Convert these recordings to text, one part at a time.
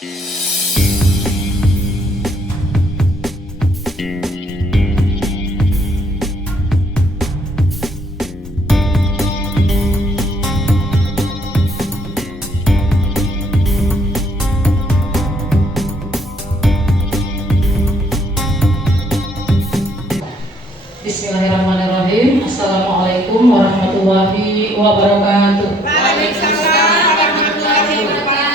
Bismillahirrahmanirrahim. Assalamualaikum warahmatullahi wabarakatuh. Waalaikumsalam warahmatullahi wabarakatuh.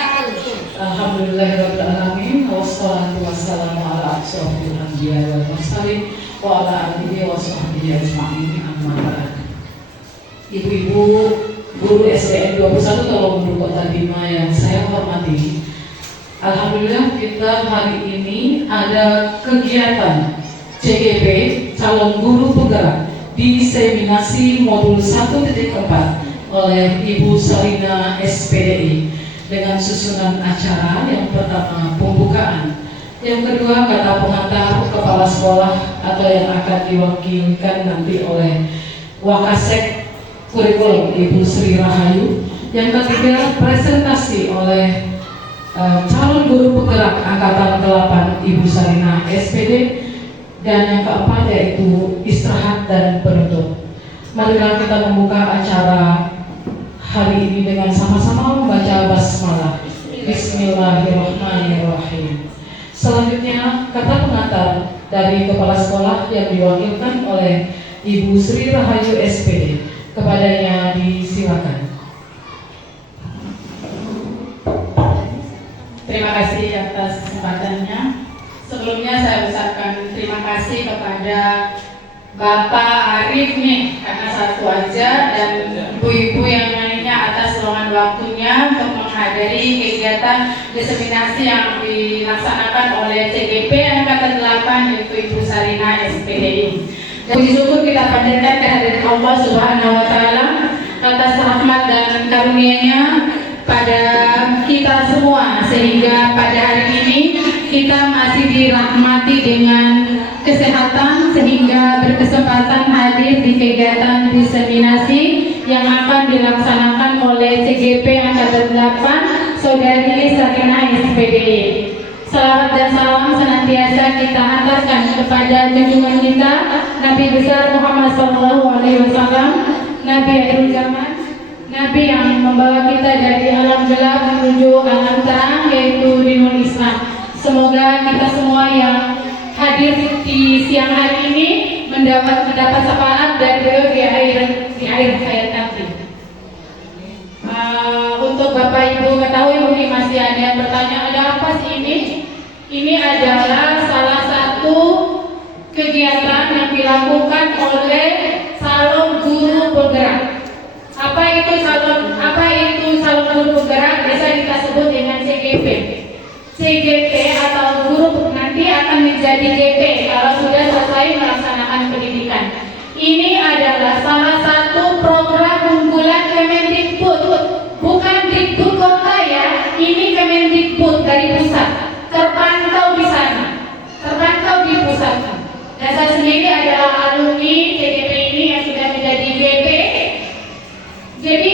Alhamdulillahirabbil alamin. Wassalatu wassalamu ala asyrofil anbiya'i wal mursalin wa ala alihi wa sahbihi ajma'in. Amma ba'd. Ibu-ibu guru SDN 21 Tolong Buru Kota Bima yang saya hormati, alhamdulillah kita hari ini ada kegiatan CGP calon guru penggerak diseminasi modul 1.4 oleh Ibu Salina SPDI dengan susunan acara yang pertama pembukaan, yang kedua kata pengantar kepala sekolah atau yang akan diwakilkan nanti oleh Wakasek Kurikulum Ibu Sri Rahayu, yang ketiga presentasi oleh calon guru penggerak angkatan 8 Ibu Salina SPD, dan yang keempat yaitu istirahat dan penutup. Marilah kita membuka acara hari ini dengan sama-sama membaca basmalah. Bismillahirrahmanirrahim. Selanjutnya kata pengantar dari kepala sekolah yang diwakilkan oleh Ibu Sri Rahayu SPD. Kepadanya disilakan. Terima kasih atas kesempatannya. Sebelumnya saya ucapkan terima kasih kepada Bapak Arif nih, karena satu aja, dan ibu-ibu yang lainnya atas luangan waktunya untuk menghadiri kegiatan diseminasi yang dilaksanakan oleh CGP Angkatan 8 yaitu Ibu Salina SPDI. Dan puji syukur kita panjatkan kehadiran Allah Subhanahu wa Ta'ala atas rahmat dan karunia-Nya pada kita semua, sehingga pada hari ini kita masih dirahmati dengan kesehatan sehingga berkesempatan hadir di kegiatan diseminasi yang akan dilaksanakan oleh CGP Angkatan 8 Saudari Salina SPDI. Salawat dan salam senantiasa kita hantarkan kepada junjungan kita Nabi besar Muhammad SAW, Nabi akhir zaman, Nabi yang membawa kita dari alam gelap menuju alam terang, yaitu dinul Islam. Semoga kita semua yang hadir di siang hari ini mendapat syafaat dari beliau di akhir hayat nanti. Untuk Bapak Ibu ketahui, mungkin masih ada yang bertanya, ada apa sih ini? Ini adalah salah satu kegiatan yang dilakukan oleh calon guru penggerak. Apa itu calon guru penggerak? Bisa kita sebut dengan CGP. CGP atau guru nanti akan menjadi GP kalau sudah selesai melaksanakan pendidikan. Ini adalah salah satu program unggulan Kemendikbud, bukan Dikbud kota ya. Ini Kemendikbud dari pusat, terpantau di sana, terpantau di pusat. Dan saya sendiri adalah alumni CGP ini yang sudah menjadi GP. Jadi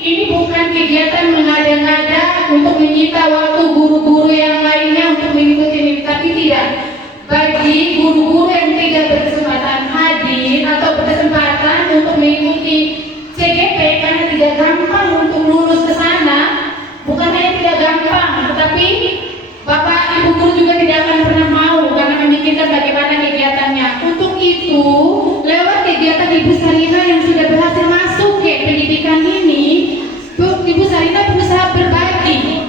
ini bukan kegiatan mengada-ngada untuk menyita waktu guru-guru yang lainnya untuk mengikuti ini, tapi tidak. Bagi guru-guru yang tidak berkesempatan hadir atau berkesempatan untuk mengikuti CGP karena tidak gampang untuk lulus ke sana, bukan hanya tidak gampang, tetapi Bapak Ibu guru juga tidak akan pernah mau karena memikirkan bagaimana kegiatannya. Untuk itu, lewat kegiatan Ibu Salina yang sudah berhasil masuk ke pendidikan ini, Ibu Salina berusaha berbagi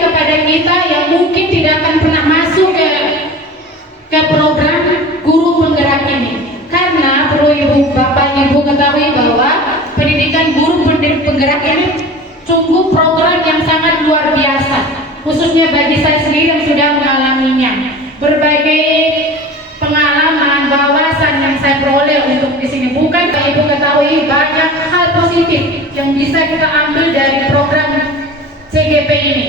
kepada kita yang mungkin tidak akan pernah masuk ke program guru penggerak ini. Karena perlu Bapak Ibu ketahui bahwa pendidikan guru penggerak ini sungguh program yang sangat luar biasa, khususnya bagi saya sendiri yang sudah mengalaminya. Berbagai pengalaman, wawasan yang saya peroleh untuk di sini, bukan Bapak Ibu ketahui banyak hal positif yang bisa kita ambil dari program CGP ini.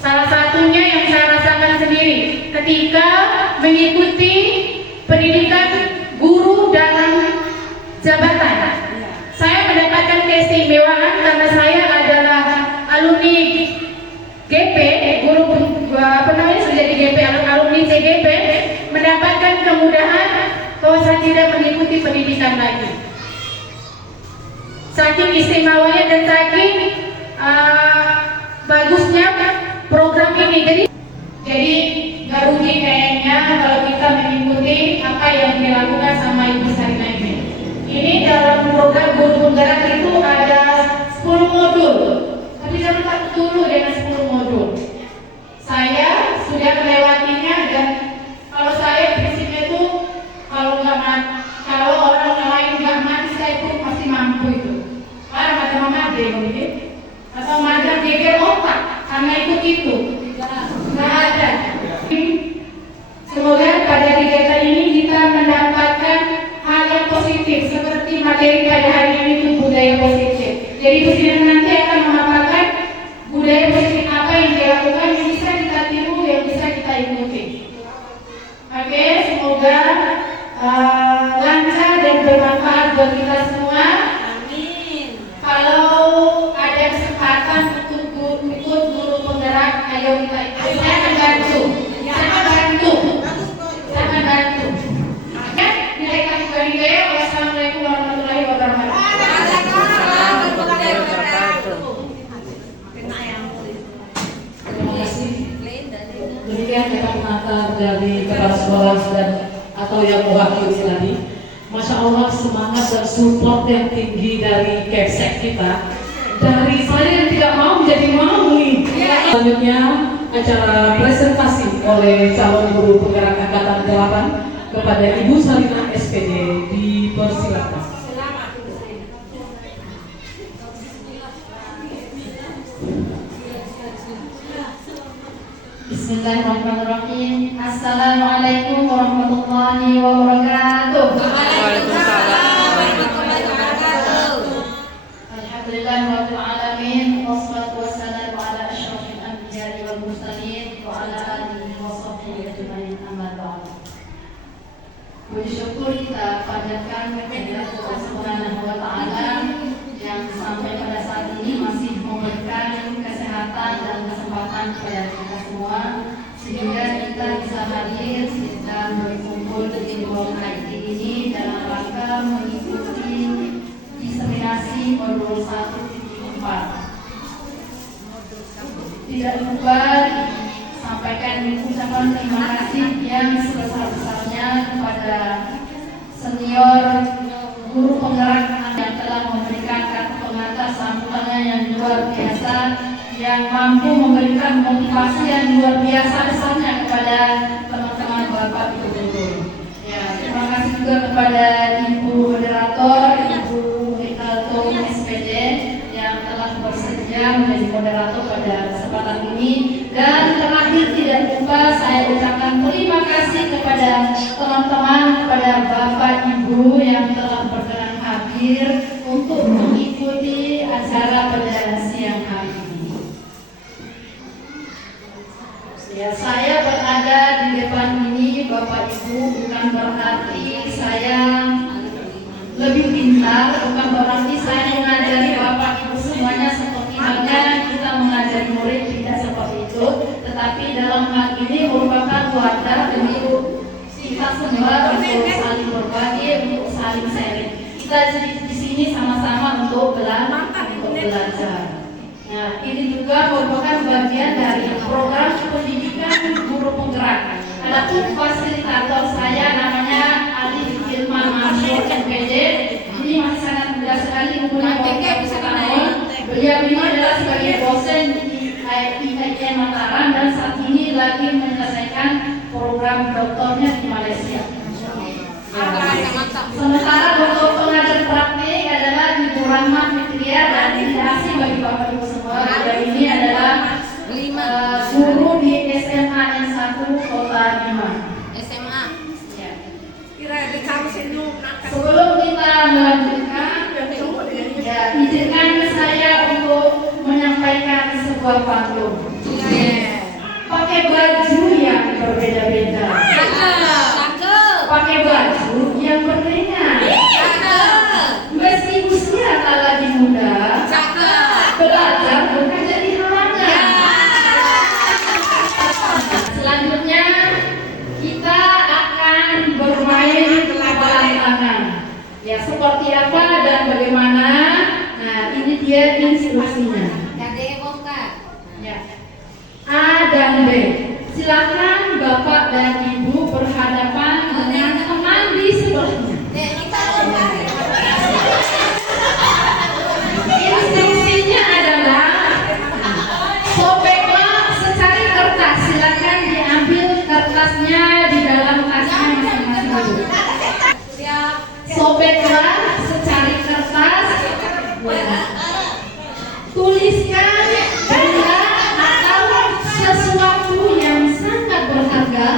Salah satunya yang saya rasakan sendiri ketika mengikuti pendidikan guru dalam jabatan. Saya mendapatkan keistimewaan karena saya adalah alumni GP, guru CGP, alumni CGP mendapatkan kemudahan bahwa saya tidak mengikuti pendidikan lagi. Saking istimewanya dan saking bagusnya program ini. Jadi gak rugi kayaknya kalau kita mengikuti apa yang dilakukan sama Ibu Sarina ini. Ini dalam program guru penggerak itu ada 10 modul. Tapi jangan takut dulu dengan 10 modul. Saya sudah melewatinya dan kalau saya prinsipnya itu kalau orang lain nggak mati saya pun pasti mampu itu. Karena macam mati mungkin atau macam geger otak karena ikut itu. Nggak ada. Semoga pada kegiatan ini kita mendapatkan hal yang positif seperti materi pada hari ini itu budaya positif. Jadi presiden nanti akan memaparkan budaya positif apa yang dilakukan yang bisa kita tiru, yang bisa kita ikuti. Oke, semoga lancar dan bermanfaat buat kita semua. Amin. Kalau ada kesempatan untuk ikut guru penggerak, ayo kita ikut. Saya akan bantu. Saya akan bantu. Oke, nilai kasih budaya. Wassalamualaikum warahmatullahi wabarakatuh. Terima kasih. Demikian kata pengantar dari kepala sekolah dan atau yang mewakili tadi. Masya Allah, semangat dan support yang tinggi dari Kepsek kita. Dari saya yang tidak mau menjadi mau nih. Selanjutnya acara presentasi oleh calon guru penggerak angkatan 8 kepada Ibu Sarina SPD dipersilakan. Bismillahirrahmanirrahim. Assalamualaikum warahmatullahi wabarakatuh. Waalaikumsalam warahmatullahi wabarakatuh. Alhamdulillahirabbil alamin wassalatu wassalamu ala asyrofil anbiya'i wal mursalin wa ala alihi wa sahbihi ajmain, amma ba'd. Puji syukur kita panjatkan kehadirat Allah Subhanahu wa taala yang sampai pada saat ini masih memberikan kesehatan dan kesempatan kepada kita semua sehingga kita bisa hadir dan berkumpul di ruang IT ini dalam rangka mengikuti diseminasi modul 1.4. Tidak lupa sampaikan ucapan terima kasih yang sebesar-besarnya kepada senior guru penggerak yang telah memberikan kata pengantar sambutannya yang luar biasa, yang mampu memberikan motivasi yang luar biasa besarnya kepada teman-teman Bapak Ibu guru. Ya, terima kasih juga kepada Ibu moderator, Ibu Ricardo SPD yang telah bersedia menjadi moderator pada kesempatan ini. Dan terakhir tidak lupa saya ucapkan terima kasih kepada teman-teman, kepada Bapak Ibu yang telah berkenan hadir untuk mengikuti acara pada siang hari ini. Ya, saya berada di depan ini Bapak Ibu bukan berarti saya lebih pintar, bukan berarti saya mengajari Bapak Ibu semuanya seperti halnya kita mengajari murid, tidak seperti itu. Tetapi dalam hal ini merupakan wadah untuk kita semua untuk saling berbagi, untuk saling sharing. Kita di sini sama-sama untuk belajar. Nah, ini juga merupakan bagian dari program pendidikan guru penggerak. Adapun fasilitator saya namanya Alif Ilman Mansur MPD. Ini masih sangat muda sekali, umurnya 21 tahun. Beliau ini adalah sebagai dosen di IAIN Mataram dan saat ini lagi menyelesaikan program doktornya di Malaysia. Sementara doktor pengajar praktik adalah Ibu Rahmat Fitria dan ini asing bagi Bapak Ibu semua. Beliau ini adalah guru di SMA N1 Kota Bima. SMA. Ya. Sebelum kita melanjutkan, ya izinkan saya untuk menyampaikan sebuah pantun. Pakai baju yang berbeda-beda. Pakai baju yang berkeringat. Meski usia tak lagi muda, belajar bukan jadi halangan. Selanjutnya dan B. Silakan Bapak dan Ibu berhadapan dengan teman di sebelahnya. Instruksinya adalah sobeklah secari kertas. Silakan diambil kertasnya di dalam tasnya masing-masing dulu. Sobeklah secari kertas. Tuliskan benda atau sesuatu yang sangat berharga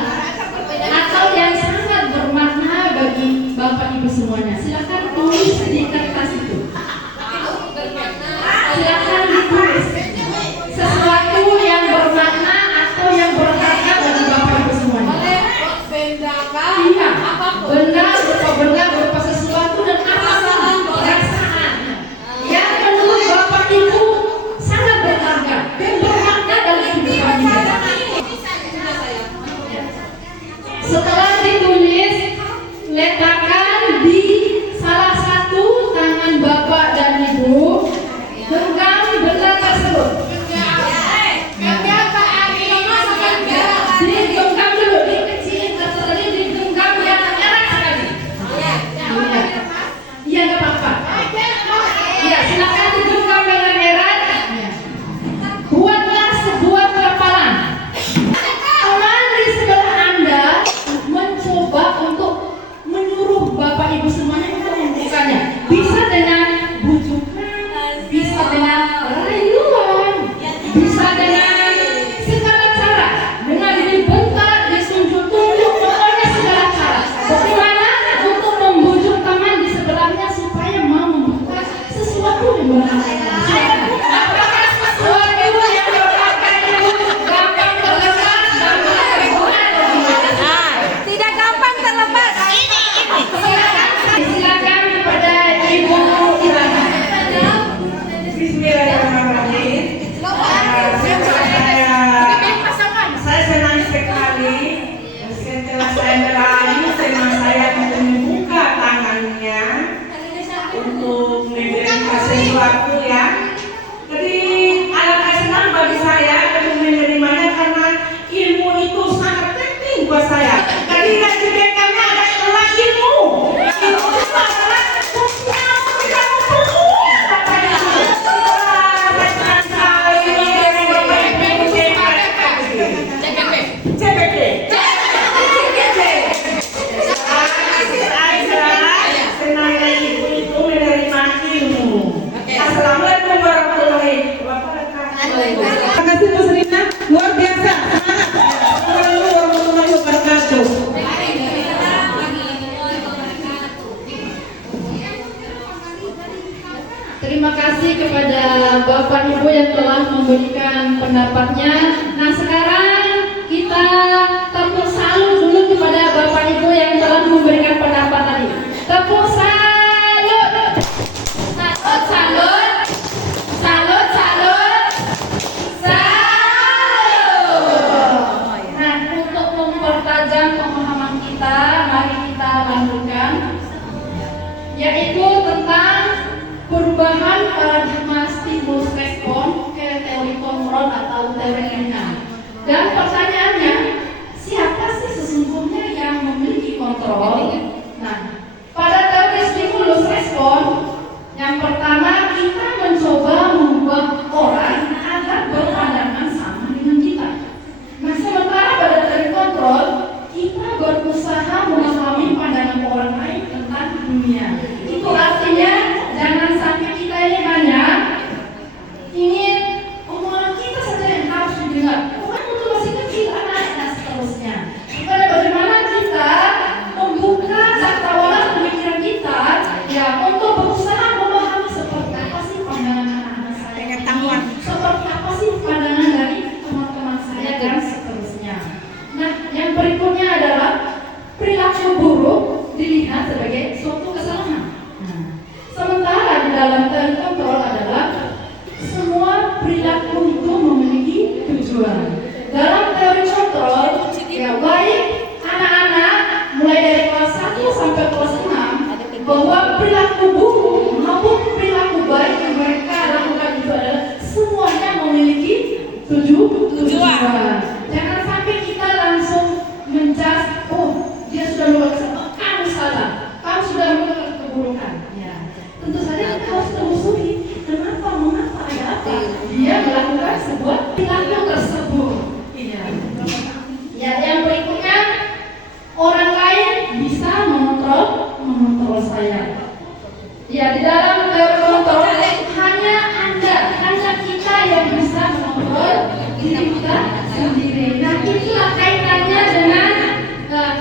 sendiri. Nah, itulah kaitannya dengan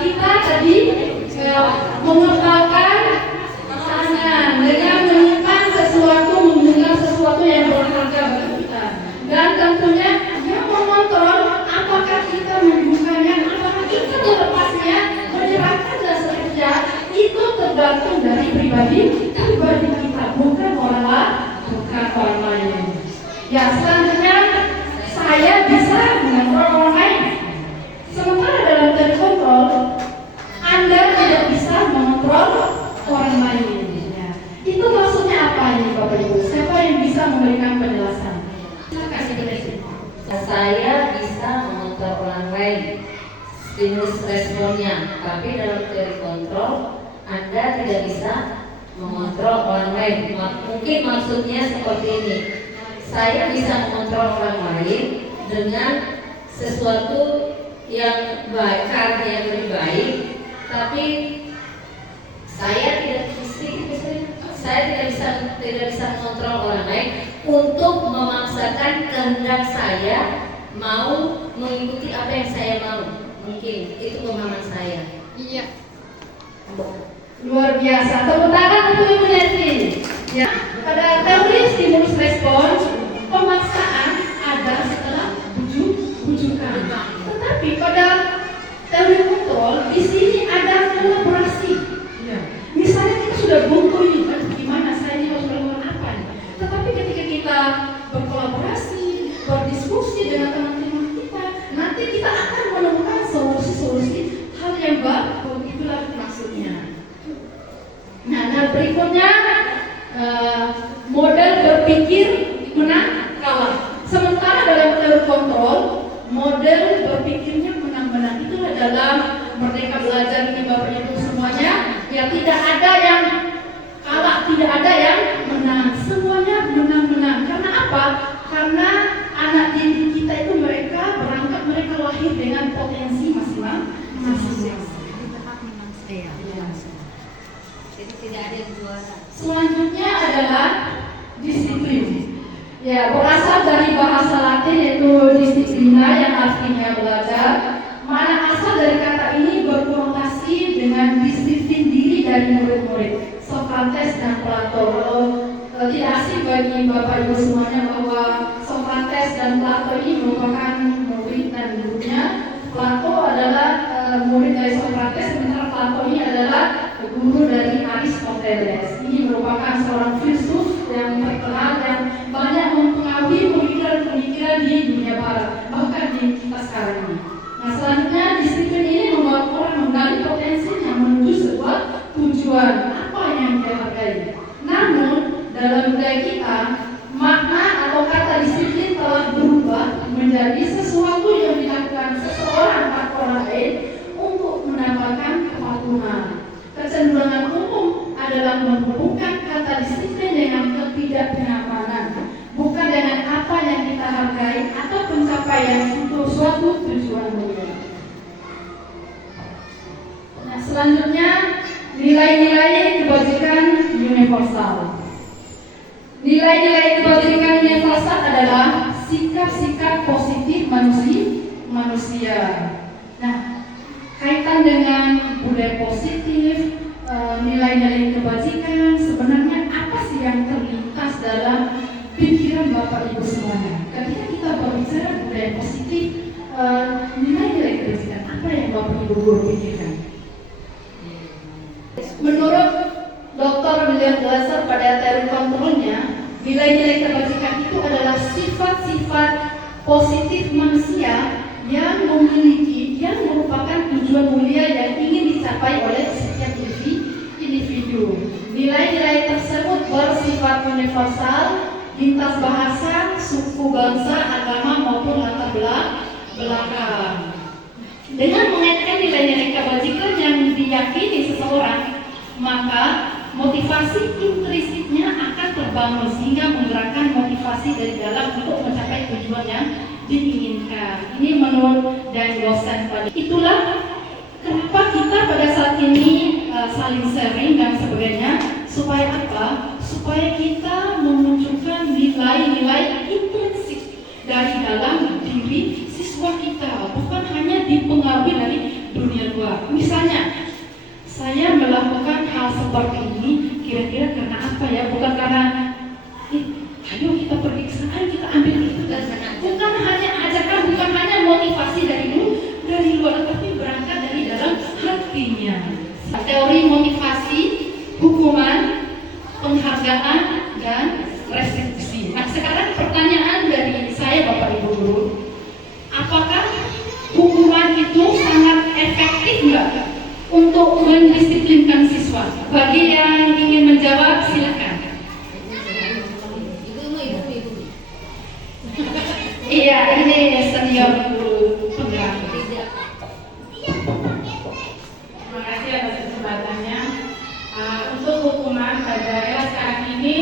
kita tadi mengekalkan tangan dengan menyimpan sesuatu, mendengar sesuatu yang berharga bagi kita. Dan tentunya yang mengontrol apakah kita membukanya, apakah kita melepasnya, menyerahkan dan seterusnya, itu tergantung dari pribadi kita, bukan orang lain. Ya, selanjutnya saya bisa mengontrol orang lain. Sementara dalam teori kontrol, Anda tidak bisa mengontrol orang lain. Ya. Itu maksudnya apa ini Bapak Ibu? Siapa yang bisa memberikan penjelasan? Terima kasih. Saya bisa mengontrol orang lain, stimulus responnya, tapi dalam teori kontrol Anda tidak bisa mengontrol orang lain. Mungkin maksudnya seperti ini. Saya bisa mengontrol orang lain dengan sesuatu yang baik, cara yang lebih baik, tapi saya tidak bisa mengontrol orang lain untuk memaksakan kehendak saya mau mengikuti apa yang saya mau. Mungkin itu pemahaman saya. Iya. Luar biasa. Tepuk tangan untuk Ibu Neti. Ya, pada teori stimulus respons, pemaksaan ada setelah bujukan. Tetapi pada teori kontrol di sini ada kolaborasi. Ya. Misalnya kita sudah buntu ini, gimana saya ini harus melakukan apa nih? Tetapi ketika kita berkolaborasi, berdiskusi dengan teman-teman kita, nanti kita akan menemukan solusi-solusi hal yang baru. Itulah maksudnya. Nah, berikutnya model berpikir menang kalah. Sementara dalam teori kontrol, model berpikirnya menang-menang. Itulah dalam Merdeka Belajar ini Bapak Ibu semuanya. Ya, tidak ada yang kalah, tidak ada yang menang. Semuanya menang-menang. Karena apa? Karena anak didik kita itu mereka lahir dengan potensi masing-masing. Jadi tidak ada yang juara. Selanjutnya adalah disiplin. Ya, berasal dari bahasa Latin yaitu disiplina yang artinya belajar. Mana asal dari kata ini berkonotasi dengan disiplin diri dari murid-murid Sokrates dan Plato. Tidak asing bagi Bapak Ibu semuanya bahwa Sokrates dan Plato ini merupakan murid dan gurunya. Plato adalah murid dari Sokrates, sementara Plato ini adalah guru dari Aristoteles. Ini merupakan seorang filsuf yang terkenal yang banyak mempengaruhi pemikiran-pemikiran di dunia barat, bahkan di kita sekarang ini. Nah, selanjutnya disiplin ini membuat orang menggali potensinya menuju sebuah tujuan apa yang dia hargai. Namun dalam budaya kita, makna atau kata disiplin telah berubah menjadi sesuatu yang dilakukan seseorang atau orang lain untuk mendapatkan kepatuhan. Kecenderungan umum adalah menghubungkan kata disiplin dengan ketidaknyamanan, bukan dengan apa yang kita hargai atau pencapaian untuk suatu tujuan mulia. Nah, selanjutnya nilai-nilai kebajikan universal. Nilai-nilai kebajikan universal adalah sikap-sikap positif manusia. Nah, kaitan dengan budaya positif, nilai-nilai kebajikan, sebenarnya apa sih yang terlintas dalam pikiran Bapak Ibu semuanya? Ketika kita berbicara budaya positif, nilai-nilai kebajikan, apa yang Bapak Ibu berpikirkan? Menurut Dr. William Glasser pada teori kontrolnya, nilai-nilai kebajikan itu adalah sifat-sifat positif manusia yang merupakan tujuan mulia yang ingin dicapai oleh setiap individu. Nilai-nilai tersebut bersifat universal, lintas bahasa, suku, bangsa, agama maupun latar belakang. Dengan mengaitkan nilai-nilai kebajikan yang diyakini seseorang, maka motivasi intrinsiknya akan terbangun sehingga menggerakkan motivasi dari dalam untuk mencapai tujuan yang diinginkan. Ini menurut Dan Gosen. Itulah kenapa kita pada saat ini saling sharing dan sebagainya. Supaya apa? Supaya kita memunculkan nilai-nilai intrinsik dari dalam diri siswa kita. mempengaruhi dari dunia luar. Misalnya, saya melakukan hal seperti ini kira-kira karena apa ya? Bukan karena ayo kita pergi ke sana, kita ambil itu dan sana. Bukan hanya ajakan, bukan hanya motivasi dari luar, tapi berangkat dari dalam hatinya. Teori motivasi, hukuman, penghargaan, dan restriksi. Nah, sekarang pertanyaan dari saya Bapak Ibu Guru, apakah hukuman itu sangat efektif nggak untuk mendisiplinkan siswa? Bagi yang ingin menjawab, silakan. Iya, ini senior guru penggerak. Terima kasih atas kesempatannya. Untuk hukuman pada era sekarang ini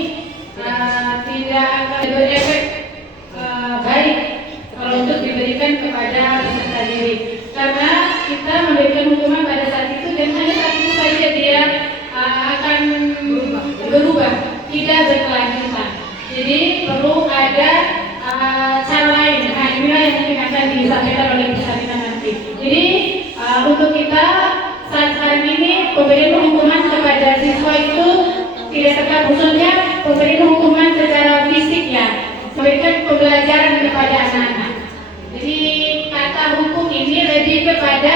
tidak akan berefek baik kalau untuk diberikan kepada peserta didik, karena kita memberikan hukuman pada saat itu dan hanya saat itu saja dia akan berubah, tidak berkelanjutan. Jadi perlu ada cara lain. Nah, inilah yang mungkin akan disampaikan oleh Bu Sarina nanti. Jadi untuk kita saat sekarang ini pemberian hukuman kepada siswa itu tidak tepat, khususnya pemberian hukuman secara fisik ya, memberikan pembelajaran kepada anak-anak. Jadi kata hukum ini lebih kepada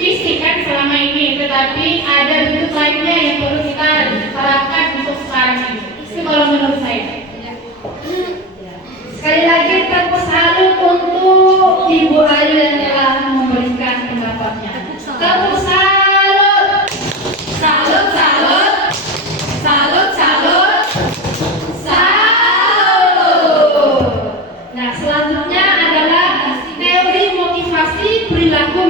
fisik kan selama ini, tetapi ada bentuk lainnya yang perlu kita terapkan untuk sekarang ini. Itu kalau menurut saya. Sekali lagi tersalut untuk Ibu Ayu yang telah memberikan pendapatnya. Tepuk salut, salut, salut, salut, salut, salut. Nah, selanjutnya adalah teori motivasi perilaku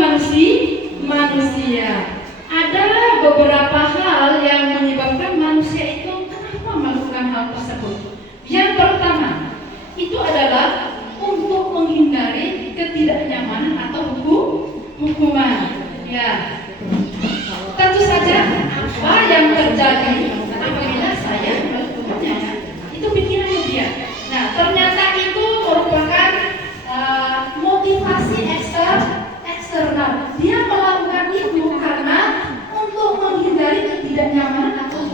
manusia. Ada beberapa hal yang menyebabkan manusia itu kenapa melakukan hal tersebut. Yang pertama, itu adalah untuk menghindari ketidaknyamanan atau hukuman. Ya, tentu saja apa yang terjadi apabila saya melakukannya, itu pikirannya dia. Nah, ternyata itu merupakan motivasi eksternal. Dia melakukan itu karena untuk menghindari ketidaknyamanan atau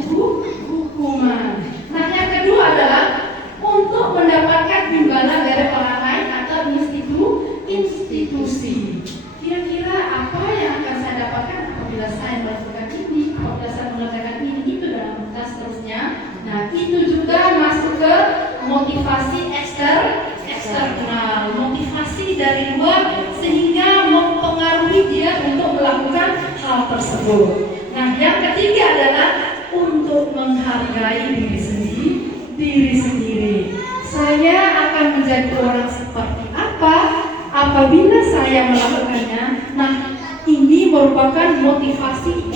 hukuman. Nah, yang kedua adalah untuk mendapatkan imbalan dari orang lain atau institusi. Kira-kira apa yang akan saya dapatkan apabila saya melakukan ini, apabila saya mengerjakan ini, itu dan seterusnya. Nah, itu juga masuk ke motivasi eksternal, motivasi dari luar sehingga mempengaruhi dia untuk melakukan hal tersebut. Nah, yang ketiga adalah untuk menghargai diri sendiri. Saya akan menjadi orang seperti apa apabila saya melakukannya. Nah, ini merupakan motivasi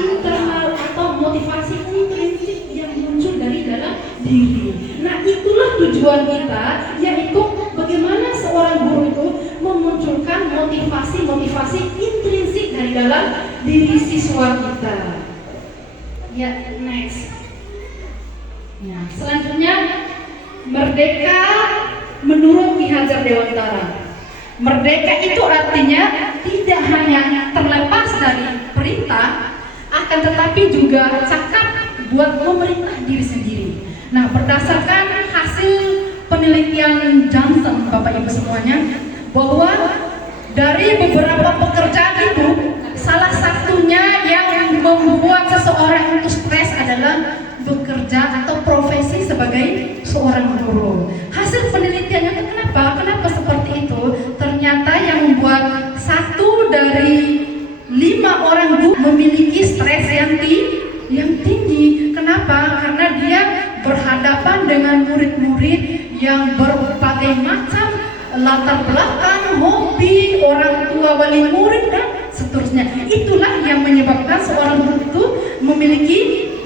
internal atau motivasi intrinsik yang muncul dari dalam diri. Nah, itulah tujuan kita, yaitu bagaimana seorang guru itu memunculkan motivasi intrinsik dari dalam diri siswa kita. Ya, next. Nah, selanjutnya merdeka menurut Ki Hajar Dewantara. Merdeka itu artinya tidak hanya terlepas dari perintah, akan tetapi juga cakap buat memerintah diri sendiri. Nah, berdasarkan hasil penelitian Johnson, Bapak Ibu semuanya, bahwa dari beberapa pekerjaan itu, salah satunya yang membuat seseorang itu stres adalah bekerja atau profesi sebagai seorang guru. Hasil penelitiannya kenapa seperti itu? Ternyata yang membuat 1 dari 5 orang guru memiliki stres yang tinggi. Kenapa? Karena dia berhadapan dengan murid-murid yang berbagai macam latar belakang, hobi, orang tua, wali murid dan seterusnya. Itulah yang menyebabkan seorang guru itu memiliki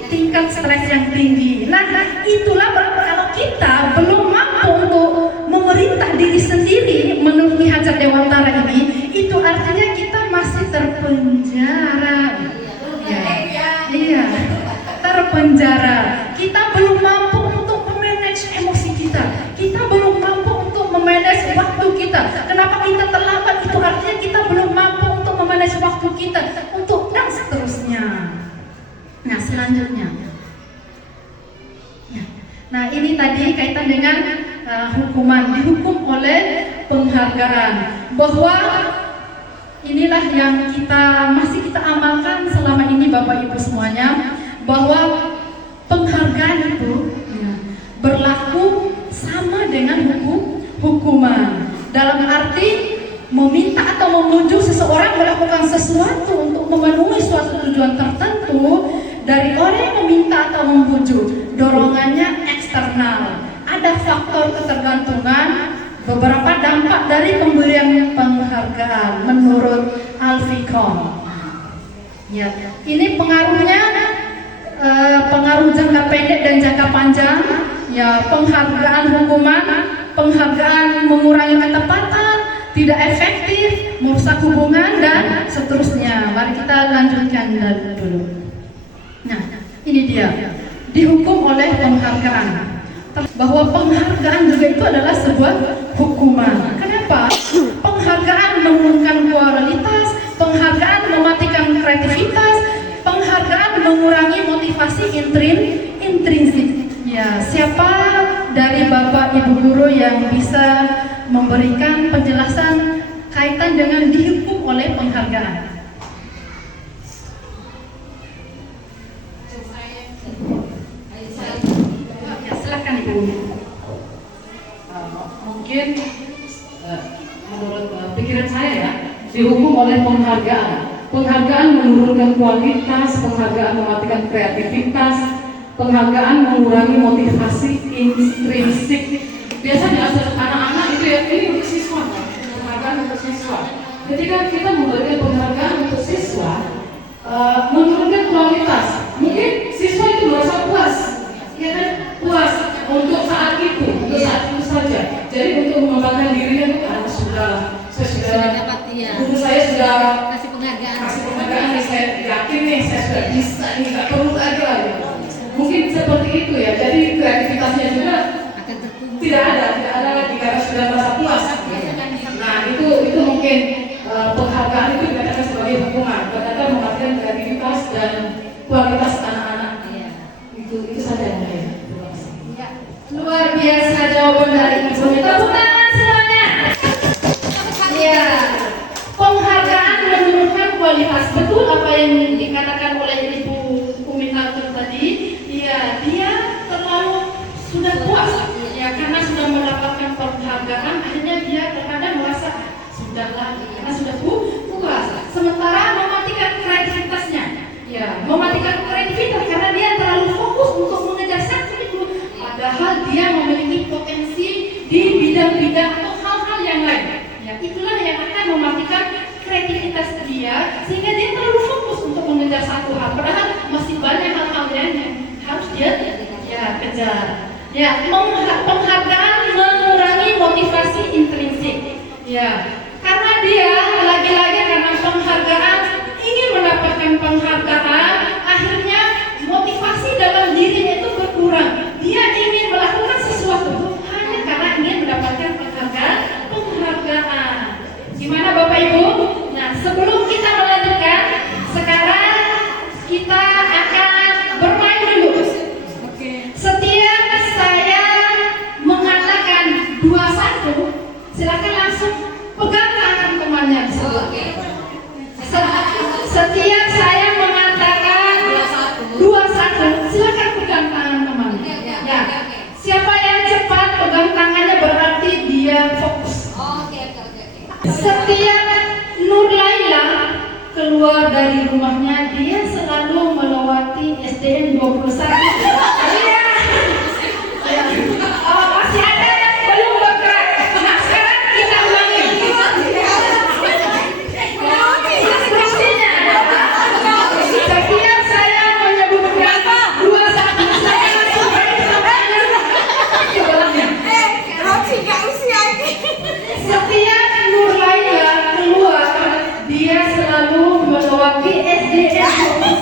tingkat stres yang tinggi. Nah, itulah kalau kita belum mampu untuk memerintah diri sendiri menurut Ki Hajar Dewantara ini, itu artinya kita masih terpenjara. Iya, terpenjara. Kita belum mampu untuk memanage emosi kita. Kita belum mampu untuk memanage waktu kita. Kenapa kita terlambat? Itu artinya kita belum mampu kaitan dengan hukuman, dihukum oleh penghargaan. Bahwa inilah yang masih kita amalkan selama ini Bapak Ibu semuanya, bahwa penghargaan itu berlaku sama dengan hukuman. Dalam arti meminta atau memujuk seseorang melakukan sesuatu untuk memenuhi suatu tujuan tertentu dari orang yang meminta atau membujuk, dorongannya eksternal. Ada faktor ketergantungan, beberapa dampak dari pemberian penghargaan menurut Alficon. Ya, ini pengaruhnya pengaruh jangka pendek dan jangka panjang. Ya, penghargaan hukuman, penghargaan mengurangi ketepatan, tidak efektif, merusak hubungan dan seterusnya. Mari kita lanjutkan dulu. Nah, ini dia, dihukum oleh penghargaan. Bahwa penghargaan juga itu adalah sebuah hukuman. Kenapa? Penghargaan menurunkan kualitas, penghargaan mematikan kreativitas, penghargaan mengurangi motivasi intrinsik. Ya, siapa dari Bapak Ibu guru yang bisa memberikan penjelasan kaitan dengan dihukum oleh penghargaan? Silakan Ibu. Mungkin menurut pikiran saya ya, dihukum oleh penghargaan. Penghargaan menurunkan kualitas, penghargaan mematikan kreativitas, penghargaan mengurangi motivasi intrinsik. Biasanya anak-anak itu ya, ini untuk siswa, penghargaan untuk siswa. Ketika kita memberikan penghargaan untuk siswa, menurunkan kualitas. Mungkin siswa itu merasa puas, ya kan? Puas untuk saat itu, untuk saat itu saja. Jadi untuk mengembangkan dirinya itu saya sudah dapat ya. Guru saya sudah Kasih penghargaan. saya yakin nih, saya sudah bisa, ini nggak perlu lagi lah. Ya. Mungkin seperti itu ya. Jadi kreativitasnya juga Akan terkumpul. tidak ada lagi karena sudah merasa puas. Nah itu mungkin penghargaan itu dikatakan sebagai hukuman. Ternyata mematikan kreativitas dan kualitas anak-anak. Itu saja mungkin. Ya, luar biasa jawaban dari Ibu. Tepuk tangan semuanya. Ya, penghargaan menurunkan kualitas. Betul apa yang dikatakan oleh Ibu Uminatul tadi. Ya, dia terlalu sudah puas. Ya, karena sudah mendapatkan penghargaan, akhirnya dia terkadang merasa sudahlah, karena sudah puas. Sementara mematikan kreativitasnya. Ya, mematikan kreativitas karena dia terlalu fokus untuk mengejar satu itu. Padahal dia memiliki potensi di bidang-bidang atau hal-hal yang lain. Ya, itulah yang akan mematikan kreativitas dia sehingga dia terlalu fokus untuk mengejar satu hal. Padahal masih banyak hal-hal lain yang harus dia kejar. Ya, penghargaan mengurangi motivasi intrinsik. Ya, karena dia lagi-lagi karena penghargaan ingin mendapatkan penghargaan, akhirnya motivasi dalam dirinya itu berkurang. Dia ingin melakukan sesuatu hanya karena ingin mendapatkan penghargaan. Gimana Bapak Ibu? Nah, sebelum kita melanjutkan, sekarang kita akan bermain dulu. Setiap saya mengatakan 21, silakan langsung pegang tangan temannya di sebelah. Setiap saya mengatakan 21, silakan pegang tangan temannya. Ya. Siapa yang cepat pegang tangannya berarti dia fokus. Setiap Nur Laila keluar dari rumahnya, dia selalu melewati SDN 21. Masih ada yang belum bergerak. Nah, sekarang kita ulangi. Instruksinya. Setiap saya menyebutkan 21, saya langsung beri sampai sebelahnya. Setiap Nur Laila keluar, dia selalu melewati SDN 21.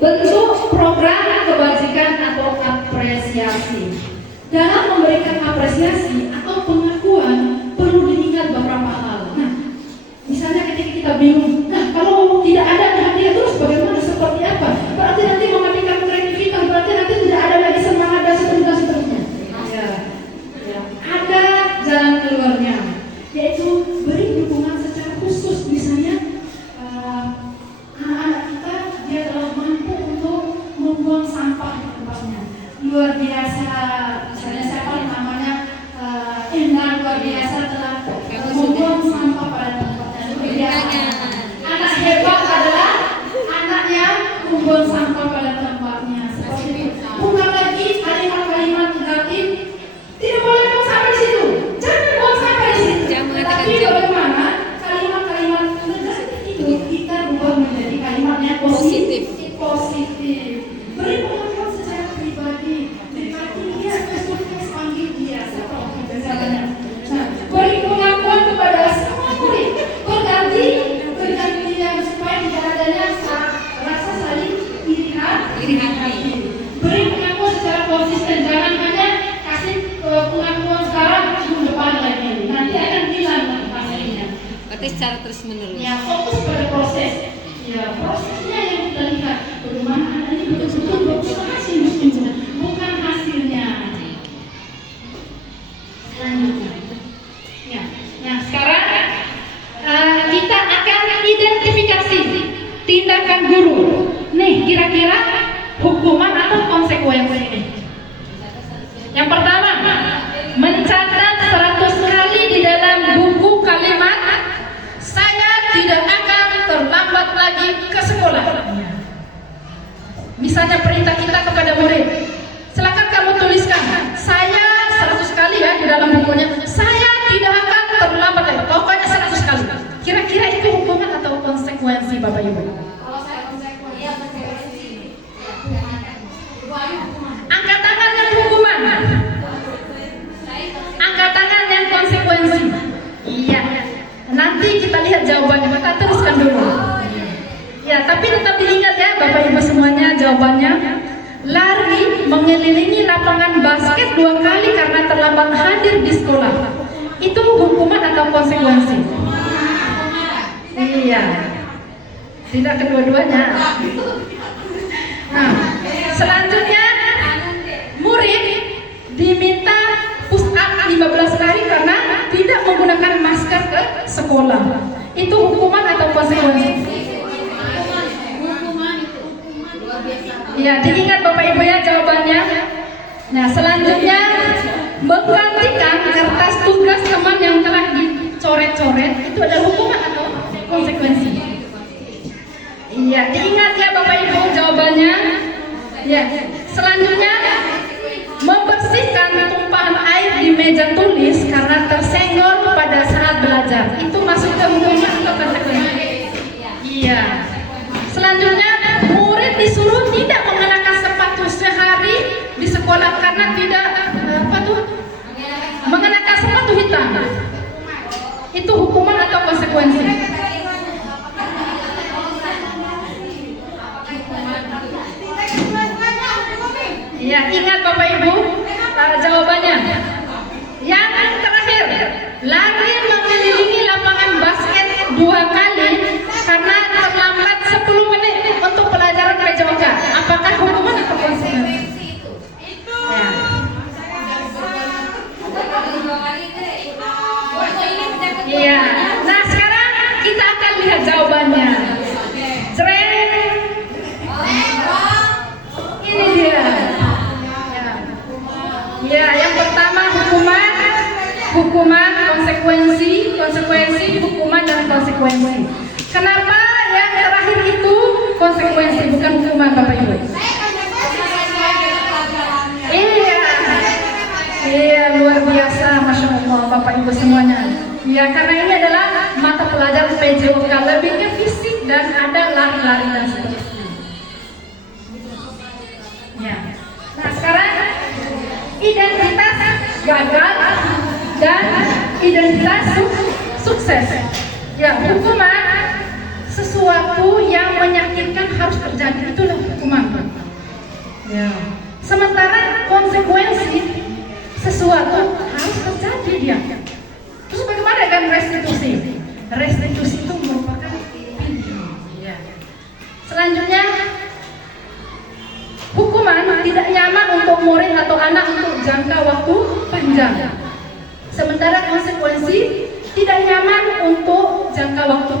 bentuk program kebajikan atau apresiasi. Dalam memberikan apresiasi atau pengakuan perlu diingat beberapa hal. Nah, misalnya ketika kita bingung, nah kalau tidak ada hadiah terus bagaimana, seperti apa? Berarti nanti mematikan kreativitas, berarti nanti tidak ada lagi semangat dan seterusnya. Ya. Ada jalan keluarnya, yaitu beri dukungan secara khusus. Misalnya anak-anak kita dia telah mampu untuk membuang sampah di tempatnya. Luar biasa, misalnya siapa namanya Endang, luar biasa telah membuang sampah pada tempatnya. Luar biasa. Anak hebat adalah anak yang membuang sampah pada tempatnya. Seperti itu. Bukan lagi kalimat-kalimat negatif. Tidak boleh buang sampah di situ. Jangan buang sampah di situ. Tapi bagaimana kalimat-kalimat negatif itu kita ubah menjadi kalimat yang positif. Beri pengakuan secara pribadi. Dekati dia, face-to-face, panggil dia. Misalnya. Nah, beri pengakuan kepada semua murid. Berganti yang supaya tidak adanya rasa saling iri hati. Beri pengakuan secara konsisten. Jangan hanya kasih pengakuan sekarang minggu depan lagi. Nanti akan hilang hasilnya. Berarti secara terus menerus. Ya, fokus pada proses. Ya, prosesnya yang kita lihat. Bagaimana anak ini betul-betul berprestasi mestinya, bukan hasilnya. Selanjutnya. Ya, sekarang kita akan identifikasi tindakan guru. Nih, kira-kira hukuman atau konsekuensi ini. Yang pertama, mencatat 100 kali di dalam buku kalimat saya tidak akan terlambat lagi ke sekolah. Misalnya perintah kita kepada murid, silakan kamu tuliskan saya 100 kali ya di dalam bukunya, saya tidak akan terlambat lagi, pokoknya 100 kali. Kira-kira itu hukuman atau konsekuensi Bapak Ibu? Kalau saya konsekuensi. Angkat tangan yang hukuman. Angkat tangan yang konsekuensi. Iya. Nanti kita lihat jawabannya, kita teruskan dulu. Ya, tapi tetap diingat ya Bapak Ibu semuanya jawabannya. Lari mengelilingi lapangan basket 2 kali karena terlambat hadir di sekolah. Itu hukuman atau konsekuensi? Iya. Tidak kedua-duanya. Nah, selanjutnya murid diminta push up 15 kali karena tidak menggunakan masker ke sekolah. Itu hukuman atau konsekuensi? Ya, diingat Bapak Ibu ya jawabannya. Nah, selanjutnya menggantikan kertas tugas teman yang telah dicoret-coret, itu adalah hukuman atau konsekuensi? Iya, diingat ya Bapak Ibu jawabannya. Ya, selanjutnya membersihkan tumpahan air di meja tulis karena tersenggol pada saat belajar. Itu masuk ke hukuman atau konsekuensi? Iya. Selanjutnya murid disuruh tidak mengenakan sepatu sehari di sekolah karena tidak mengenakan sepatu hitam. Itu hukuman atau konsekuensi? Ya, ingat Bapak Ibu jawabannya. Yang terakhir, lari mengelilingi lapangan basket 2 kali karena terlambat 10 menit untuk pelajaran PJOK. Apakah hukuman atau konsekuensi? Ya. Iya. Nah, sekarang kita akan lihat jawabannya. Jreng. Ini dia. Ya, yang pertama hukuman, konsekuensi, hukuman dan konsekuensi. Kenapa yang terakhir itu konsekuensi bukan hukuman Bapak Ibu? Iya, luar biasa, Masya Allah Bapak Ibu semuanya. Ya, karena ini adalah mata pelajaran PJOK, lebihnya fisik dan ada lari-lari dan seterusnya. Ya. Nah, sekarang identitas gagal dan identitas sukses. Ya, hukuman sesuatu yang menyakitkan harus terjadi, itulah hukuman. Ya. Sementara konsekuensi sesuatu harus terjadi dia. Terus bagaimana dengan restitusi? Restitusi itu merupakan pintu. Ya. Selanjutnya, hukuman tidak nyaman untuk murid atau anak untuk jangka waktu panjang. Sementara konsekuensi tidak nyaman untuk jangka waktu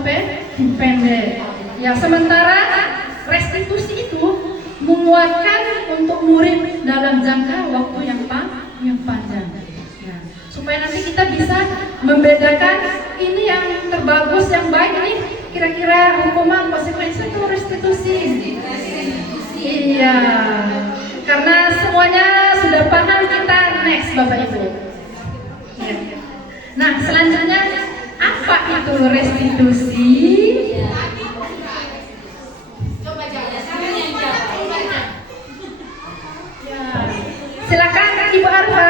pendek. Ya, sementara restitusi itu menguatkan untuk murid dalam jangka waktu yang panjang. Ya, supaya nanti kita bisa membedakan ini yang terbagus, yang baik ini kira-kira hukuman konsekuensi itu restitusi. Iya, karena semuanya sudah paham kita next Bapak Ibu. Ya. Nah, selanjutnya apa itu restitusi? Silakan Ibu Arfa.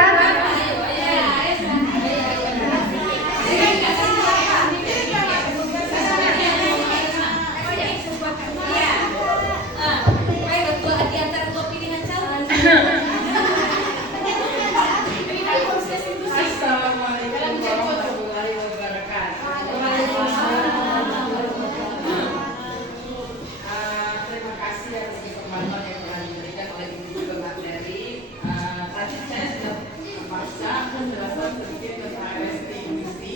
Terima kasih atas informasi yang telah diberikan oleh Ibu Guru materi. Tadi saya sudah membaca penjelasan sedikit tentang restitusi.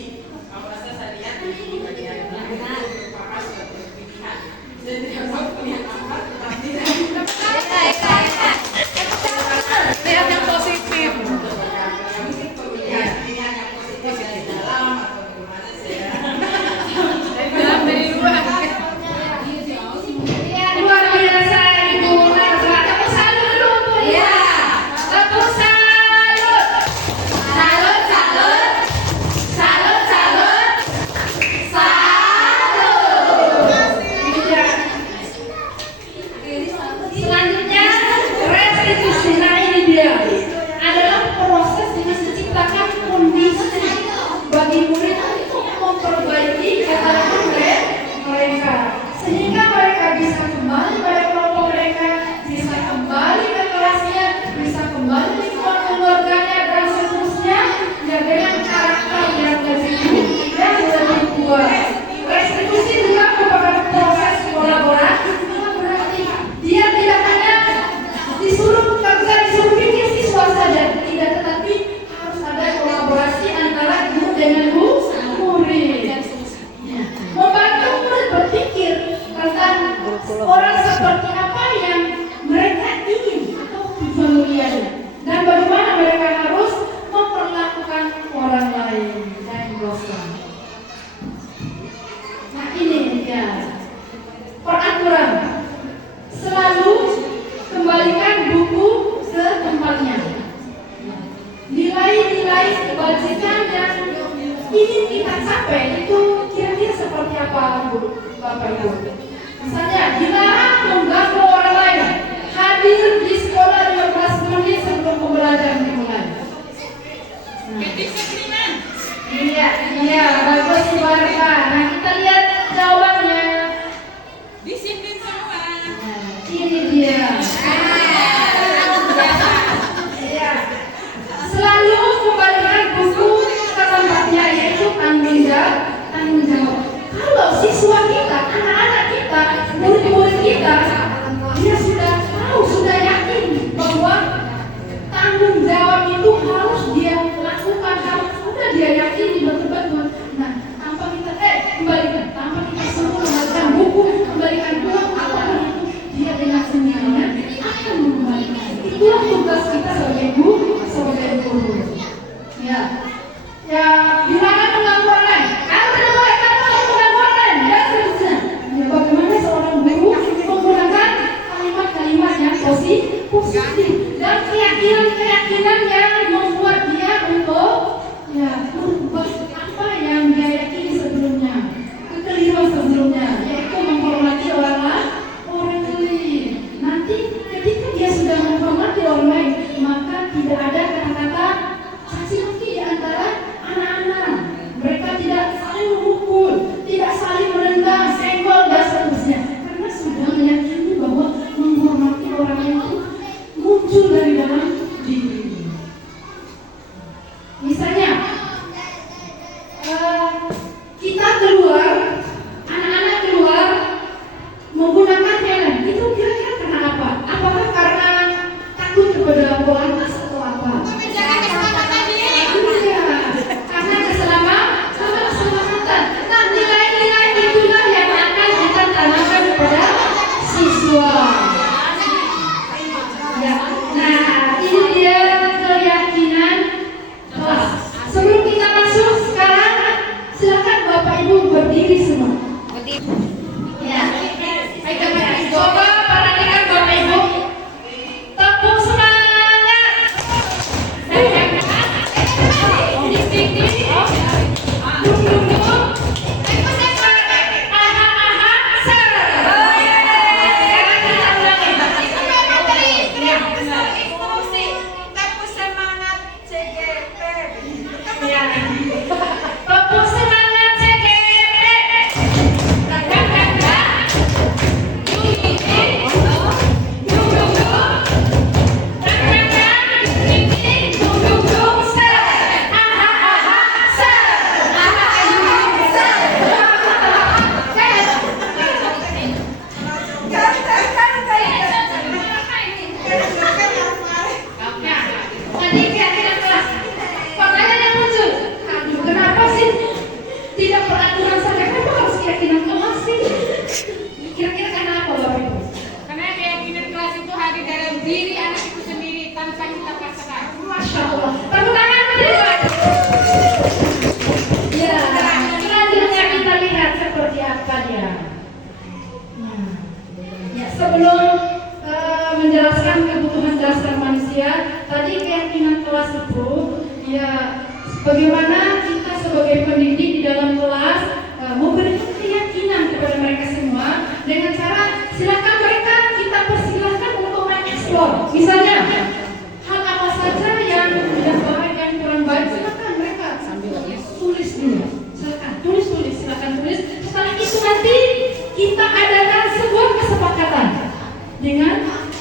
Kalau saya lihat di bagian belakang merupakan suatu pilihan. Saya tidak mau melihat apa, tetapi Lihat yang positif. mungkin pemilihan pilihan yang positif dari dalam atau bagaimana saya. Dari luar. Luar biasa Ibu Arfa. Tepuk salut dulu untuk dia. Tepuk salut. Salut, salut. Salut, salut. Salut. Iya. Selanjutnya restitusi. Nah ini dia adalah proses dengan menciptakan kondisi bagi murid untuk memperbaiki kesalahan mereka sehingga mereka bisa kembali pada kelompok mereka, bisa kembali ke kelasnya, bisa kembali di keluarganya dan seterusnya ya dengan karakter yang lebih kuat. Restitusi juga merupakan proses kolaborasi, berarti dia tidak hanya disuruh kerja, disuruh bikin siswa saja, tidak, tetapi harus ada kolaborasi antara guru dengan murid. Membantu murid berpikir tentang orang seperti apa yang mereka ingin atau tujuan dan bagaimana mereka harus memperlakukan orang lain dan dosen. Nah ini dia peraturan. Selalu kembalikan buku ke tempatnya. Nilai-nilai kebajikan yang ingin kita capai itu kira-kira seperti apa, Bu, Bapak Ibu? Misalnya, dilarang mengganggu orang lain, hadir di sekolah 15 menit sebelum pembelajaran dimulai. Iya, bagus Ibu Arfa. Nah, kita lihat jawabannya. Disiplin semua. Nah, ini dia. Iya. Selalu kembalikan buku ke tempatnya, yaitu tanggung jawab. Kalau siswa kita, anak-anak kita, murid-murid kita, dia sudah tahu, sudah yakin bahwa tanggung jawab itu harus dia lakukan, harus sudah dia yakini betul-betul. Nah, tanpa kita kembalikan, tanpa kita suruh kembalikan buku, kembalikan uang, apapun itu, dia dengan sendirinya akan mengembalikan. Itulah tugas kita sebagai guru, sebagai guru. Ya, dilarang mengganggu orang lain. Kalau tidak boleh kamu mengganggu orang lain, dan seterusnya. Ya, bagaimana seorang guru menggunakan kalimat-kalimat yang positif dan keyakinan yang membuat dia untuk merubah apa yang dia yakini sebelumnya, kekeliruan sebelumnya, yaitu menghormati orang lain. Nanti ketika dia sudah menghormati orang lain, maka tidak ada kata-kata caci maki di antara anak-anak. Mereka tidak saling memukul, tidak saling merendang, senggol dan seterusnya, karena sudah meyakini bahwa menghormati orang lain itu muncul dari dalam diri. Misalnya, kita keluar, anak-anak keluar menggunakan helm. Itu kira-kira karena apa? Apakah karena takut kepada polantas atau apa? Iya, karena keselamatan. Nah, nilai-nilai itulah yang akan kita tanamkan kepada siswa. Ya, nah ini dia keyakinan kelas. Sebelum kita masuk sekarang, silakan Bapak Ibu berdiri semua. Ya, baik, coba perhatikan Bapak Ibu. Tepuk semangat. Tepuk semangat Tadi keyakinan kelas. Pertanyaan yang muncul, aduh, kenapa sih tidak peraturan saja? Kenapa harus keyakinan kelas sih? Kira-kira karena apa Bapak Ibu? Karena keyakinan kelas itu hadir dalam diri anak itu sendiri tanpa kita paksakan. Masya Allah. Tepuk tangan berdua. Ya, selanjutnya kita lihat seperti apa dia. Ya, sebelum menjelaskan kebutuhan dasar manusia, tadi keyakinan kelas itu, ya, bagaimana kita sebagai pendidik di dalam kelas memberikan keyakinan kepada mereka semua dengan cara silakan mereka kita persilahkan untuk mengeksplor. Misalnya hal apa saja yang tidak baik, yang kurang baik, silakan mereka tulis dulu. Silakan tulis, silakan tulis. Setelah itu nanti kita adakan sebuah kesepakatan dengan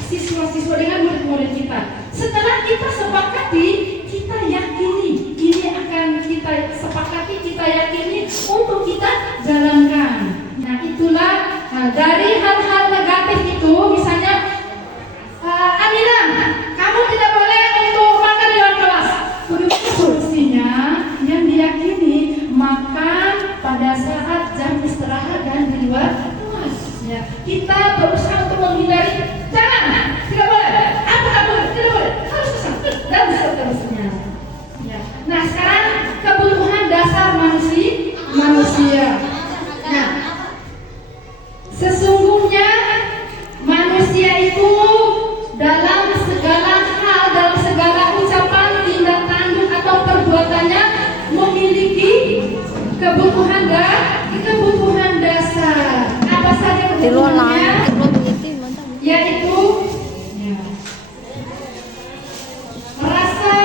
siswa-siswa, dengan murid-murid kita. Setelah kita sepakati, kita yakini ini akan kita sepakati, kita yakini untuk kita jalankan. Nah, itulah dari hal-hal negatif itu, misalnya Amina, kamu tidak boleh untuk makan di luar kelas. Begitu solusinya yang diyakini makan pada saat jam istirahat dan di luar kelas. Ya, kita berusaha untuk menghindari, jangan, tidak boleh, tidak boleh, harus pesan dan seterusnya. Ya. Nah, sekarang kebutuhan dasar manusia. Nah, sesungguhnya manusia itu dalam segala hal, dalam segala ucapan, tindak tanduk atau perbuatannya memiliki kebutuhan dasar. Apa saja kebutuhannya? Yaitu merasa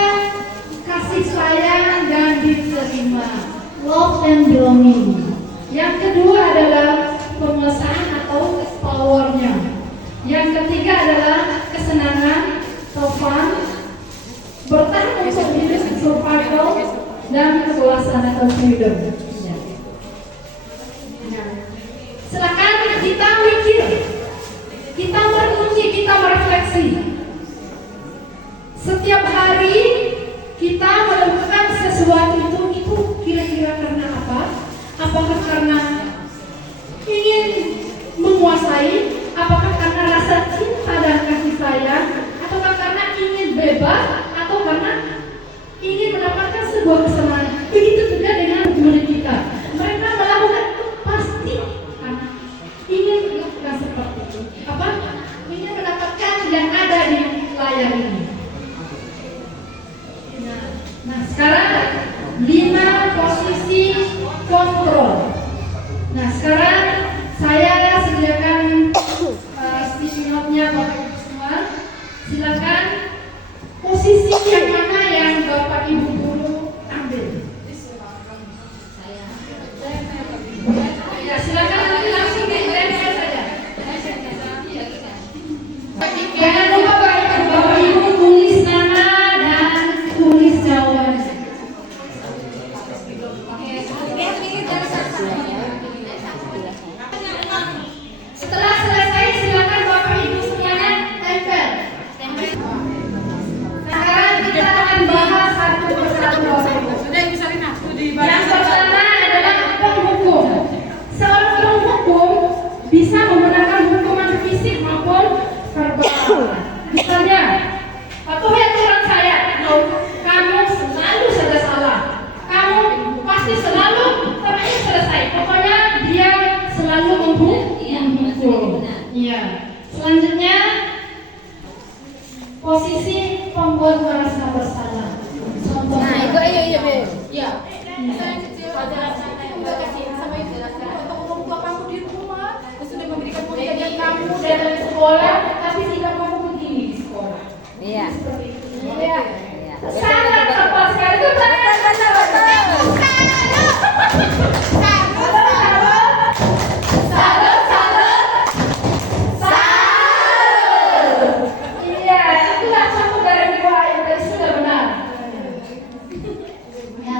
kasih sayang dan diterima, love and belonging. Yang kedua adalah penguasaan atau powernya. Yang ketiga adalah kesenangan, fun, bertahan untuk diri, survival, dan kebebasan atau freedom. Silakan kita mikir, kita merenungi, kita merefleksi. Setiap hari kita melakukan sesuatu itu kira-kira karena apa? Apakah karena ingin menguasai? Apakah karena rasa cinta dan kasih sayang? Ataukah karena ingin bebas? Atau karena ingin mendapatkan sebuah kesenangan? Begitu juga dengan murid kita. Mereka melakukan itu pasti karena ingin melakukan seperti itu. Apa? Ingin mendapatkan yang ada di layar ini. Nah, sekarang 5 posisi kontrol. Nah, sekarang saya sediakan sticky note-nya Bapak Ibu semua. Silakan posisi yang mana yang Bapak Ibu dulu ambil. Ya, silakan nanti langsung ditempel saja. Jangan lupa Bapak Ibu posisi pembuat merasa bersalah. Contohnya. Nah, itu ayo Be. Ya, saya kecil pelajaran saya udah kasih sama ibu jelaskan untuk orang tua kamu di rumah sudah memberikan pendidikan kamu dari sekolah, tapi sikap kamu begini di sekolah. Iya. Seperti itu. Iya. Iya. Sangat tepat sekali itu Iya, itulah satu dari dua yang tadi sudah benar. Ya,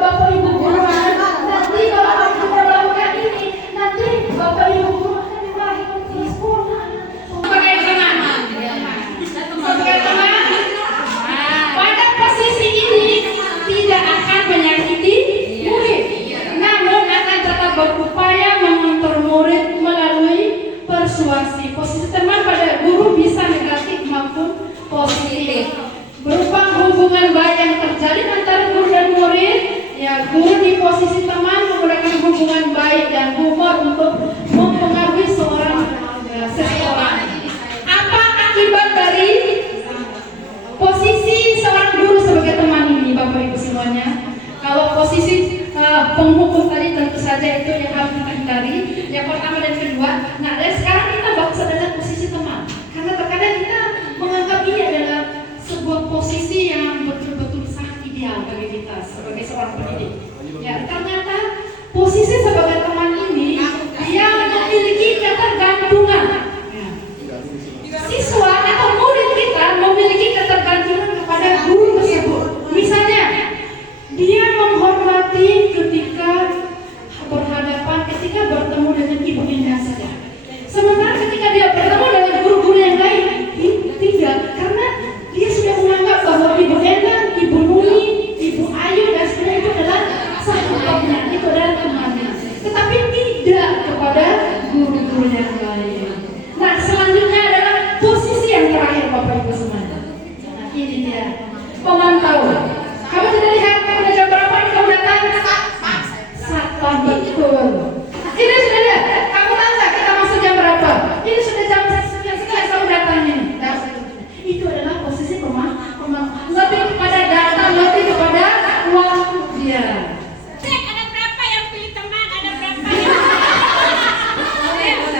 Bapak Ibu guru, nanti kalau kita melakukan ini, nanti Bapak Ibu guru akan dimarahi di sekolah. Sebagai teman, pada posisi ini tidak akan menyakiti murid, namun akan tetap berupaya mengontrol murid melalui persuasi. Posisi teman pada guru bisa negatif maupun positif, berupa hubungan baik yang terjalin antara guru dan murid. Ya, guru di posisi teman menggunakan hubungan baik dan humor untuk mempengaruhi seseorang. Apa akibat dari posisi seorang guru sebagai teman ini, Bapak Ibu semuanya? Kalau posisi penghukum tadi tentu saja itu yang harus kita hindari. Yang pertama dan kedua. Nah, dan sekarang kita bahas adalah posisi teman. Karena terkadang kita menganggap ini adalah sebuah posisi yang betul-betul sangat ideal bagi kita sebagai seorang pendidik. Ya, ternyata posisi sebagai teman ini dia memiliki ketergantungan. Siswa atau murid kita memiliki ketergantungan kepada guru tersebut. Misalnya, dia menghormati ketika berhadapan, ketika bertemu dengan ibunya saja. Sementara ketika dia bertemu dengan guru-guru yang lain, tidak, karena dia sudah menganggap bahwa Ibu Endang, Ibu Nuni, Ibu Ayu dan sebagainya itu adalah sahabatnya, itu adalah temannya. Tetapi tidak kepada guru-guru yang lain. Nah, selanjutnya adalah posisi yang terakhir, Bapak Ibu semuanya. Nah, ini dia pemantau. Kamu sudah lihat pada jam berapa ini kamu datang? Satpam, betul. Ini sudah lihat. Kamu tahu nggak kita masuk jam berapa? Ini sudah jam 9 kamu datang ini. Nah, itu adalah posisi pemantau. Lebih kepada data, lebih kepada waktu dia. Cek ada berapa yang pilih teman, ada berapa yang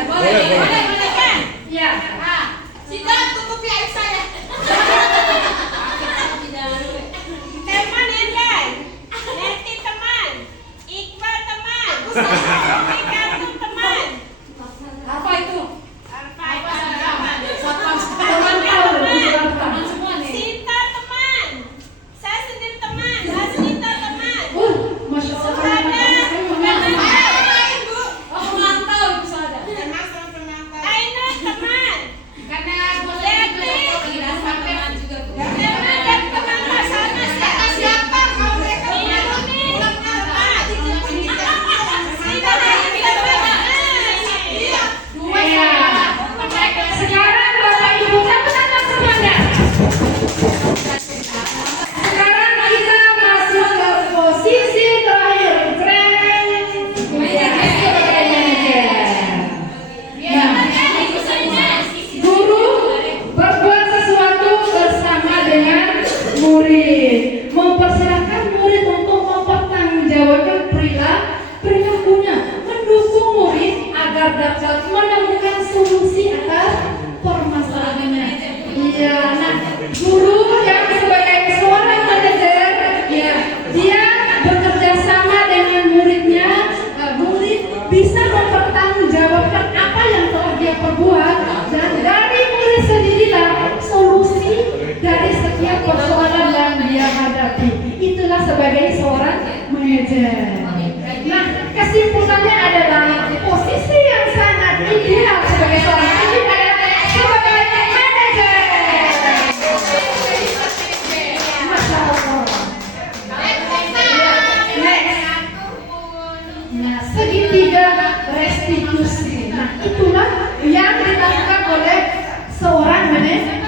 boleh kan? Ya. Sita tutupi air saya. Teman Endai, Leti teman, Iqbal teman, Kartu teman. Apa itu? Sita teman, saya sendiri teman, Hasnita teman. Masya Allah. Ainul teman, teman dan teman sama siapa? Kalau mereka pulang teman. Sita Sekarang Bapak Ibu catat semuanya. Sekarang kita masuk ke posisi terakhir, guru berbuat sesuatu bersama dengan murid, mempersilahkan murid untuk mempertanggungjawabkan perilakunya, mendukung murid agar dapat menemukan solusi atas permasalahannya. Iya, nah, guru yang sebagai seorang manajer, ya, dia bekerja sama dengan muridnya. Murid bisa mempertanggungjawabkan apa yang telah dia perbuat, dan dari murid sendirilah solusi dari setiap persoalan yang dia hadapi. Itulah sebagai seorang manajer. Nah, kesimpulannya adalah posisi yang sangat ideal sebagai seorang manajer adalah sebagai manajer. Masya Allah. Next. Nah, segitiga restitusi. Nah, itulah yang dilakukan oleh seorang manajer.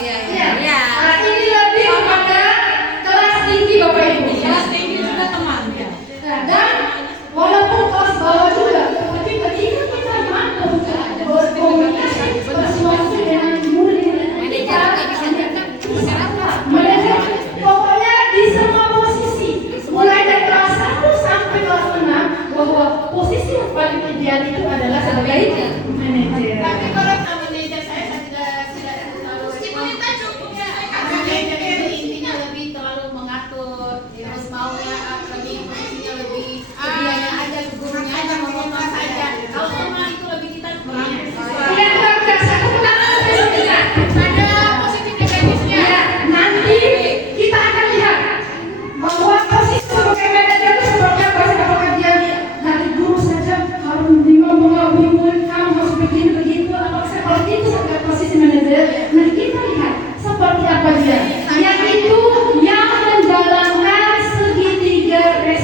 Ya. Nah, ini lebih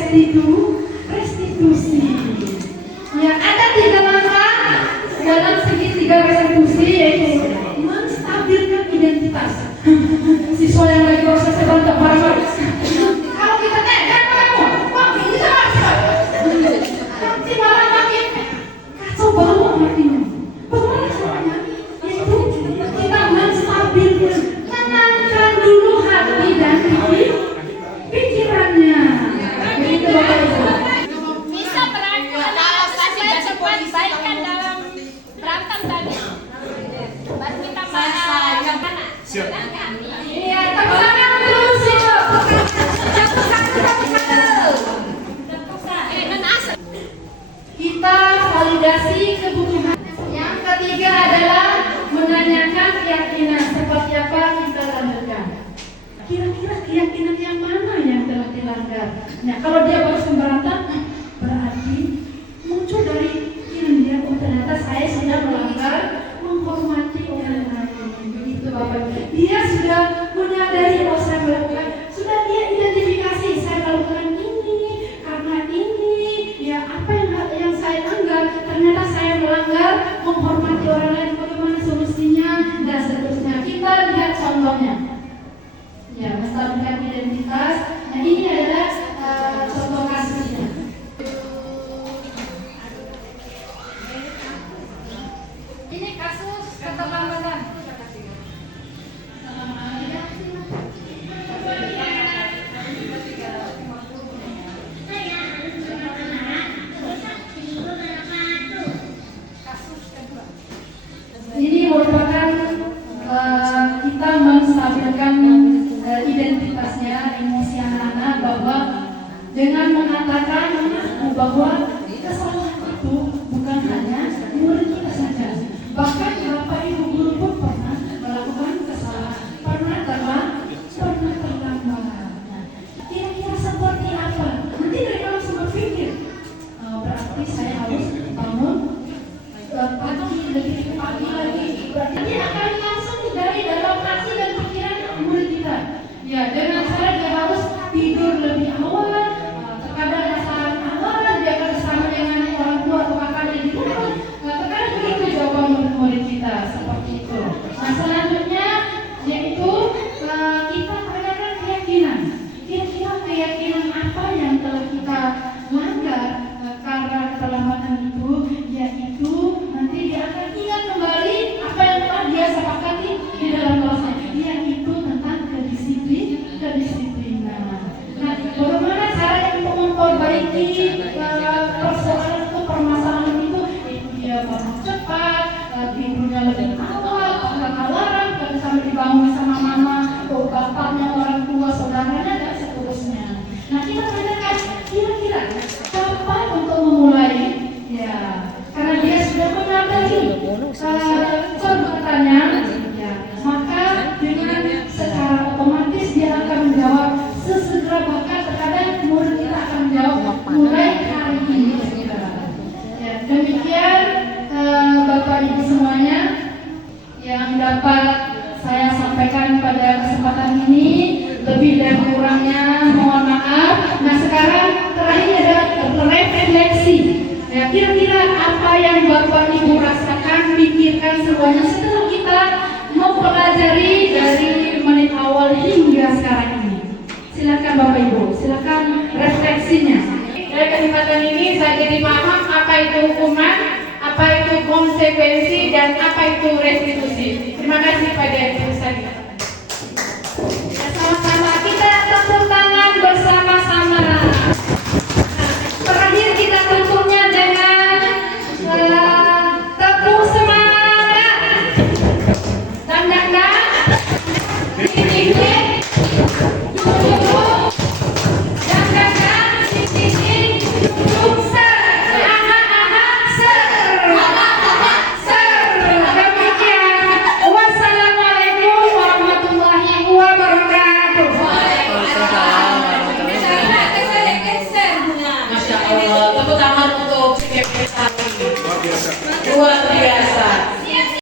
restitusi. Ya, ada 3 langkah dalam segitiga restitusi, yaitu menstabilkan identitas. Siswa yang lagi proses sebentar marah-marah. Kalau kita kan kamu, ini sama siapa? Nanti malah makin kacau balau hatinya. Bagaimana caranya? Yaitu kita menstabilkan, tenangkan dulu hati dan pikirannya. Begitu Bapak Ibu. Bisa berangkat supaya cepat baikkan dalam berantem tadi. Baru kita bahas yang mana? Iya, tepuk tangan terus ya. Kita validasi kebutuhan. Yang ketiga adalah menanyakan keyakinan seperti apa kita lanjutkan. Kira-kira keyakinan yang mana yang telah dilanggar? Nah, kalau dia baru memberontak, berarti muncul dari keyakinan dia, oh ternyata saya sudah melanggar menghormati orang lain. Begitu Bapak. Dia sudah menyadari bahwa saya melakukan, sudah dia identifikasi saya melakukan ini karena ini, ya apa yang saya langgar, ternyata saya melanggar menghormati orang lain. Bagaimana solusinya dan seterusnya. Kita lihat contohnya. Ya, menstabilkan identitas. Nah, ini adalah contoh kasusnya. Ini kasus keterlambatan. Ini merupakan kita menstabilkan identitasnya, emosi anak-anak, bahwa dengan mengatakan bahwa kesalahan itu bukan hanya murid kita saja, bahkan Bapak Ibu guru pun pernah melakukan kesalahan, pernah terlambat. Nah, kira-kira seperti apa? Nanti mereka langsung berpikir, berarti saya harus bangun pagi lebih pagi lagi. Berarti dia akan langsung dari dalam hati dan pikiran murid kita. Ya, dengan cara dia harus tidur lebih awal, terkadang masalah awal dia akan bersama dengan orang tua atau kakaknya di rumah. Terkadang begitu jawaban murid kita seperti itu. Nah, selanjutnya yaitu kita tanyakan keyakinan. Kira-kira keyakinan apa yang telah kita langgar karena keterlambatan itu, yaitu nanti dia akan ingat kembali apa yang telah dia sepakati di dalam kelasnya, yaitu tentang kedisiplinan. Nah, bagaimana caranya untuk memperbaiki persoalan itu, permasalahan itu? Itu dia bangun cepat, tidurnya lebih awal, nggak alarm, nggak bisa dibangun sama mama, bapaknya, orang tua, saudaranya, dan seterusnya. Nah, kita tanyakan kira-kira kapan untuk memulai? Ya, karena dia sudah menyadari kebutuhannya, ya, maka dengan secara otomatis dia akan menjawab sesegera, bahkan terkadang murid kita akan menjawab mulai hari ini. Ya, demikian Bapak Ibu semuanya yang dapat saya sampaikan pada kesempatan ini. Lebih dan kurangnya mohon maaf. Nah, sekarang terakhir adalah refleksi. Ya, kira-kira apa yang Bapak Ibu rasakan, pikirkan semuanya setelah kita mempelajari dari menit awal hingga sekarang ini. Silakan Bapak Ibu, silakan refleksinya. Dari kesempatan ini saya jadi paham apa itu hukuman, apa itu konsekuensi, dan apa itu restitusi. Terima kasih pada Ibu Ustaz.